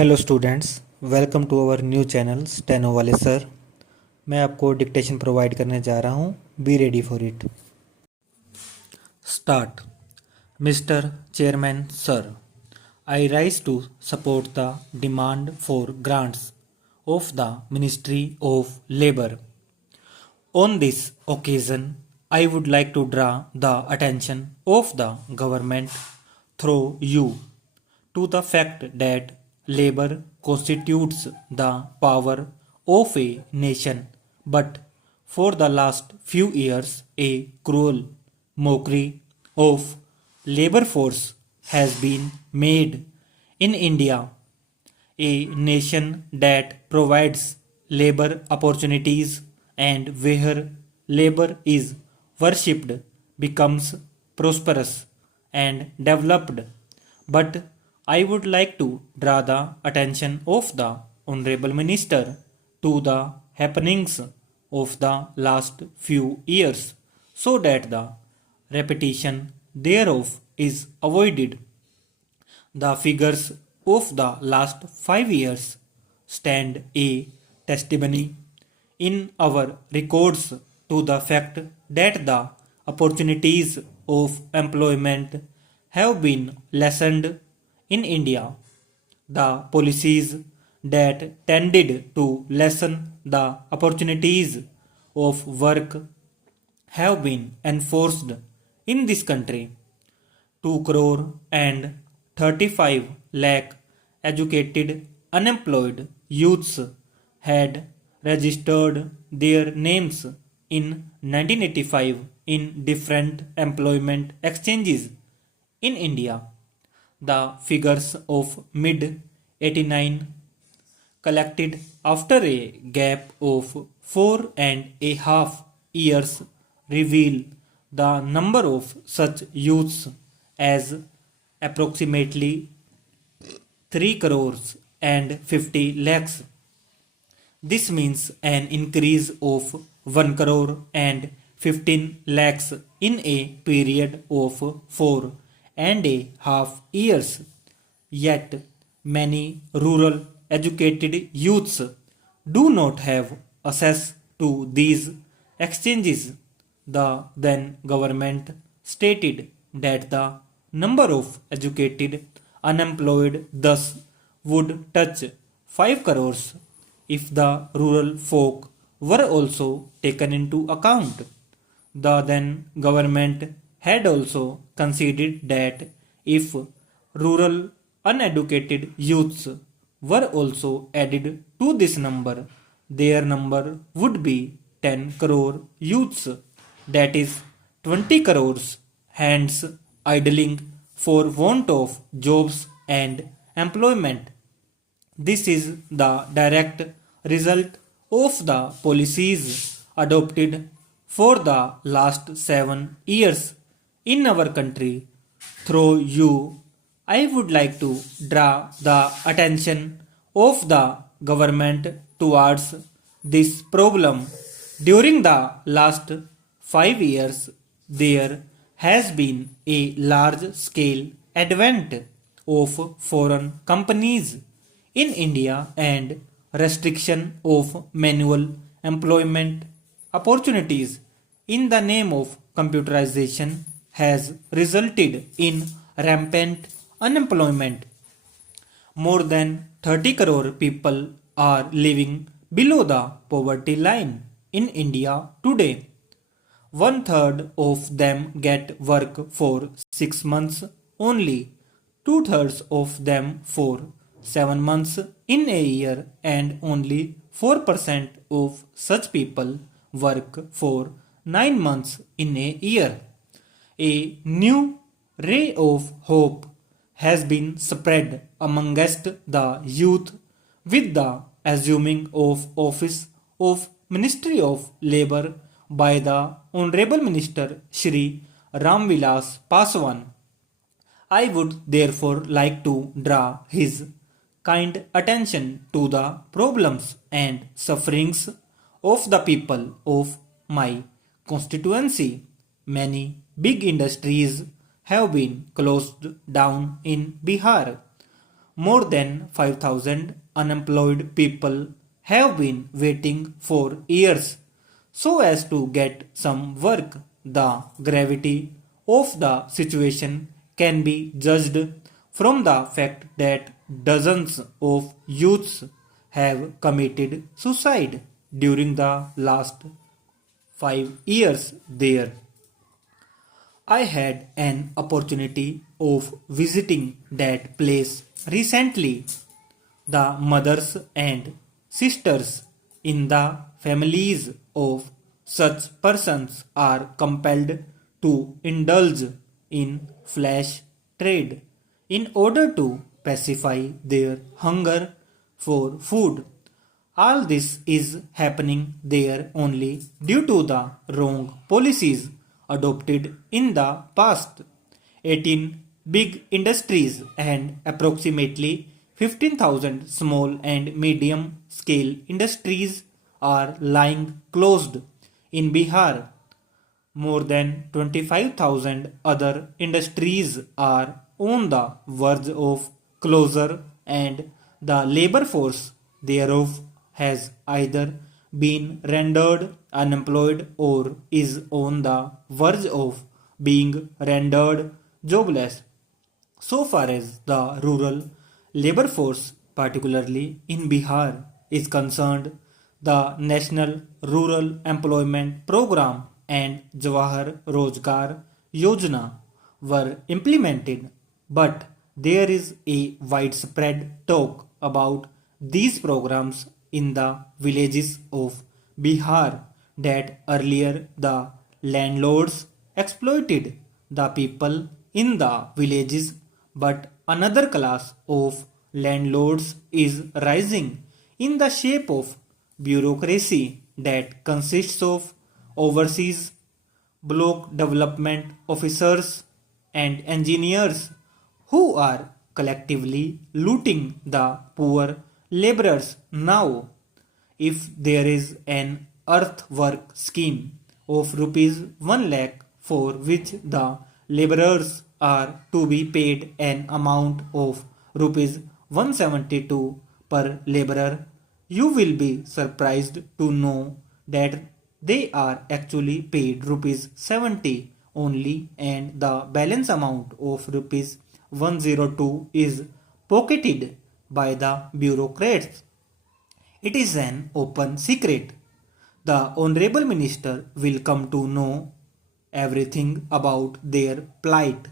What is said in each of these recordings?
Hello students, welcome to our new channel steno वाले sir. मैं आपको डिक्टेशन प्रोवाइड करने जा रहा हूँ। Be ready for it. Start. Mister chairman sir, I rise to support the demand for grants of the Ministry of Labour. On this occasion, I would like to draw the attention of the government through you to the fact that labor constitutes the power of a nation, but for the last few years, a cruel mockery of labor force has been made in India, a nation that provides labor opportunities and where labor is worshipped becomes prosperous and developed. But I would like to draw the attention of the Honorable Minister to the happenings of the last few years so that the repetition thereof is avoided. The figures of the last 5 years stand a testimony in our records to the fact that the opportunities of employment have been lessened in India. The policies that tended to lessen the opportunities of work have been enforced in this country. 2 crore and 35 lakh educated unemployed youths had registered their names in 1985 in different employment exchanges in India. The figures of mid 89 collected after a gap of 4.5 years reveal the number of such youths as approximately 3 crores and 50 lakhs. This means an increase of 1 crore and 15 lakhs in a period of 4.5 years. Yet many rural educated youths do not have access to these exchanges. The then government stated that the number of educated unemployed thus would touch 5 crores if the rural folk were also taken into account. The then government had also conceded that if rural uneducated youths were also added to this number, their number would be 10 crore youths, that is 20 crores hands idling for want of jobs and employment. This is the direct result of the policies adopted for the last 7 years in our country. Through you, I would like to draw the attention of the government towards this problem. During the last 5 years, there has been a large scale advent of foreign companies in India and restriction of manual employment opportunities in the name of computerization has resulted in rampant unemployment. More than 30 crore people are living below the poverty line in India today. 1/3 of them get work for 6 months only, 2/3 of them for 7 months in a year, and only 4% of such people work for 9 months in a year. A new ray of hope has been spread amongst the youth with the assuming of office of Ministry of Labour by the Honorable Minister Shri Ramvilas Paswan. I would therefore like to draw his kind attention to the problems and sufferings of the people of my constituency. Many big industries have been closed down in Bihar. More than 5,000 unemployed people have been waiting for years so as to get some work. The gravity of the situation can be judged from the fact that dozens of youths have committed suicide during the last 5 years there. I had an opportunity of visiting that place recently. The mothers and sisters in the families of such persons are compelled to indulge in flesh trade in order to pacify their hunger for food. All this is happening there only due to the wrong policies adopted in the past. 18 big industries and approximately 15,000 small and medium scale industries are lying closed in Bihar. More than 25,000 other industries are on the verge of closure, and the labor force thereof has either been rendered unemployed or is on the verge of being rendered jobless. So far as the rural labor force, particularly in Bihar, is concerned, the National Rural Employment Program and Jawahar Rozgar Yojana were implemented, but there is a widespread talk about these programs in the villages of Bihar that earlier the landlords exploited the people in the villages, but another class of landlords is rising in the shape of bureaucracy that consists of overseas block development officers and engineers who are collectively looting the poor laborers now. If there is an earthwork scheme of rupees 1 lakh for which the laborers are to be paid an amount of rupees 172 per laborer, you will be surprised to know that they are actually paid rupees 70 only, and the balance amount of rupees 102 is pocketed by the bureaucrats. It is an open secret. The Honorable Minister will come to know everything about their plight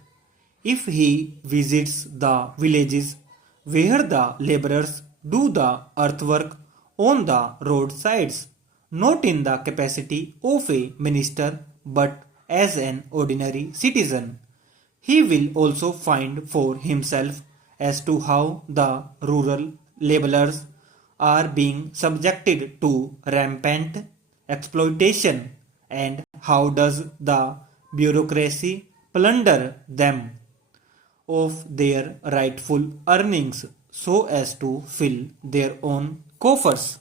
if he visits the villages where the laborers do the earthwork on the roadsides, not in the capacity of a minister but as an ordinary citizen. He will also find for himself as to how the rural laborers are being subjected to rampant exploitation and how does the bureaucracy plunder them of their rightful earnings so as to fill their own coffers.